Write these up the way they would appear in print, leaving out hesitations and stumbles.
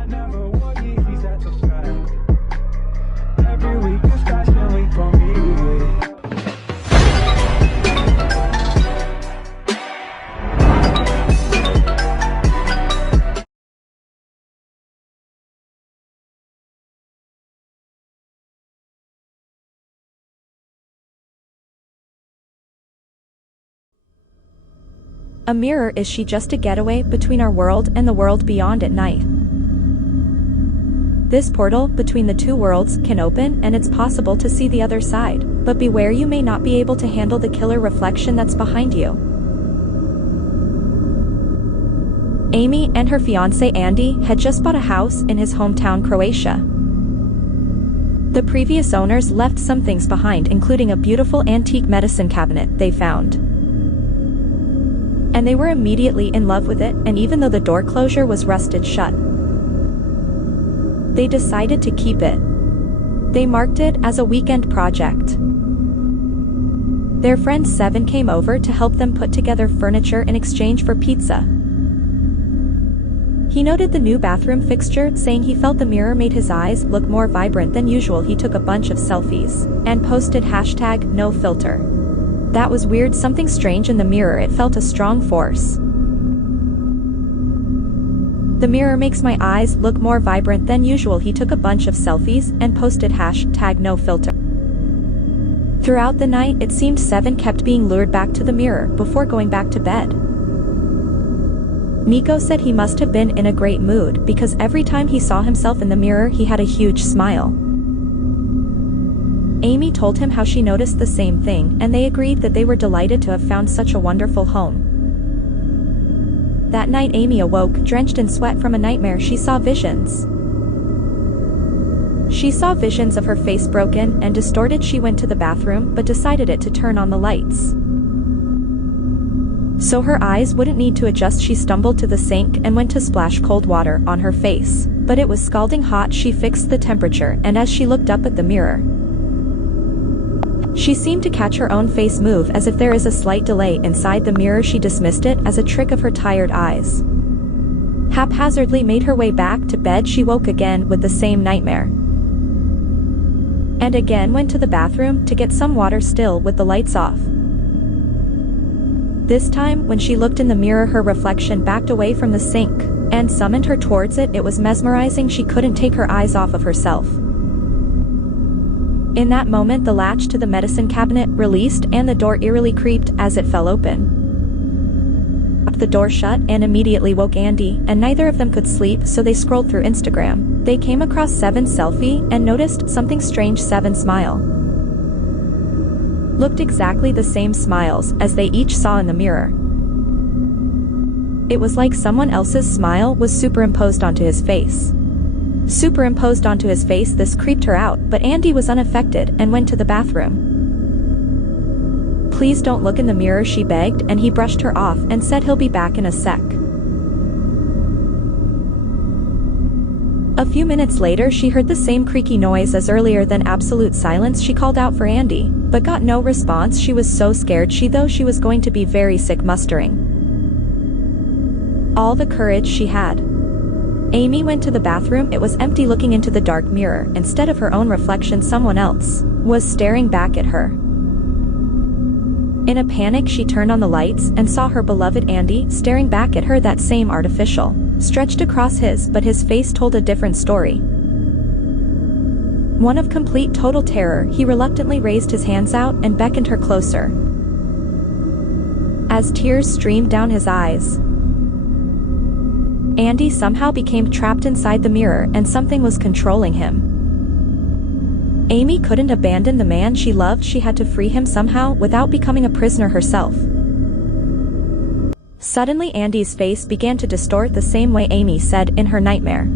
I never want Yeezys, that's a fact. Every week is fashion week for me. A mirror, is she just a getaway between our world and the world beyond at night? This portal between the two worlds can open and it's possible to see the other side, but beware, you may not be able to handle the killer reflection that's behind you. Amy and her fiancé Andy had just bought a house in his hometown Croatia. The previous owners left some things behind, including a beautiful antique medicine cabinet they found. And they were immediately in love with it, and even though the door closure was rusted shut, they decided to keep it. They marked it as a weekend project. Their friend Seven came over to help them put together furniture in exchange for pizza. He noted the new bathroom fixture, saying he felt the mirror made his eyes look more vibrant than usual. He took a bunch of selfies and posted #NoFilter. That was weird, something strange in the mirror, it felt a strong force. The mirror makes my eyes look more vibrant than usual. He took a bunch of selfies and posted #NoFilter. Throughout the night, it seemed Seven kept being lured back to the mirror before going back to bed. Nico said he must have been in a great mood because every time he saw himself in the mirror he had a huge smile. Amy told him how she noticed the same thing, and they agreed that they were delighted to have found such a wonderful home. That night Amy awoke, drenched in sweat from a nightmare. She saw visions. She saw visions of her face broken and distorted. She went to the bathroom but decided to turn on the lights so her eyes wouldn't need to adjust. She stumbled to the sink and went to splash cold water on her face, but it was scalding hot. She fixed the temperature, and as she looked up at the mirror, she seemed to catch her own face move as if there is a slight delay inside the mirror. She dismissed it as a trick of her tired eyes. Haphazardly made her way back to bed. She woke again with the same nightmare, and again went to the bathroom to get some water, still with the lights off. This time, when she looked in the mirror, her reflection backed away from the sink and summoned her towards it. It was mesmerizing. She couldn't take her eyes off of herself. In that moment, the latch to the medicine cabinet released and the door eerily creaked as it fell open. The door shut and immediately woke Andy, and neither of them could sleep, so they scrolled through Instagram. They came across Seven's selfie and noticed something strange. Seven's smile looked exactly the same smiles as they each saw in the mirror. It was like someone else's smile was superimposed onto his face. This creeped her out, but Andy was unaffected and went to the bathroom. "Please don't look in the mirror," she begged, and he brushed her off and said he'll be back in a sec. A few minutes later, she heard the same creaky noise as earlier, then absolute silence. She called out for Andy, but got no response. She was so scared she was going to be very sick, mustering all the courage she had. Amy went to the bathroom. It was empty. Looking into the dark mirror, instead of her own reflection, someone else was staring back at her. In a panic, she turned on the lights and saw her beloved Andy staring back at her, that same artificial stretched across his, but his face told a different story. One of complete total terror. He reluctantly raised his hands out and beckoned her closer. As tears streamed down his eyes, Andy somehow became trapped inside the mirror, and something was controlling him. Amy couldn't abandon the man she loved. She had to free him somehow without becoming a prisoner herself. Suddenly Andy's face began to distort the same way Amy said in her nightmare.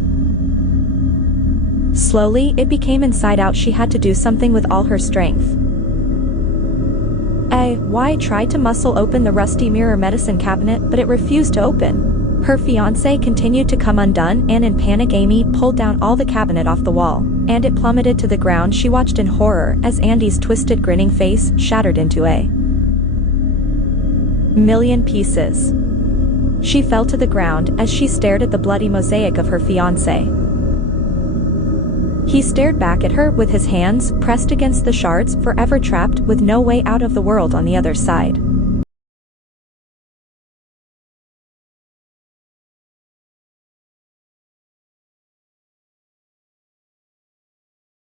Slowly, it became inside out. She had to do something with all her strength. Why tried to muscle open the rusty mirror medicine cabinet, but it refused to open. Her fiancé continued to come undone, and in panic Amy pulled down all the cabinet off the wall, and it plummeted to the ground. She watched in horror as Andy's twisted, grinning face shattered into a million pieces. She fell to the ground as she stared at the bloody mosaic of her fiancé. He stared back at her with his hands pressed against the shards, forever trapped with no way out of the world on the other side.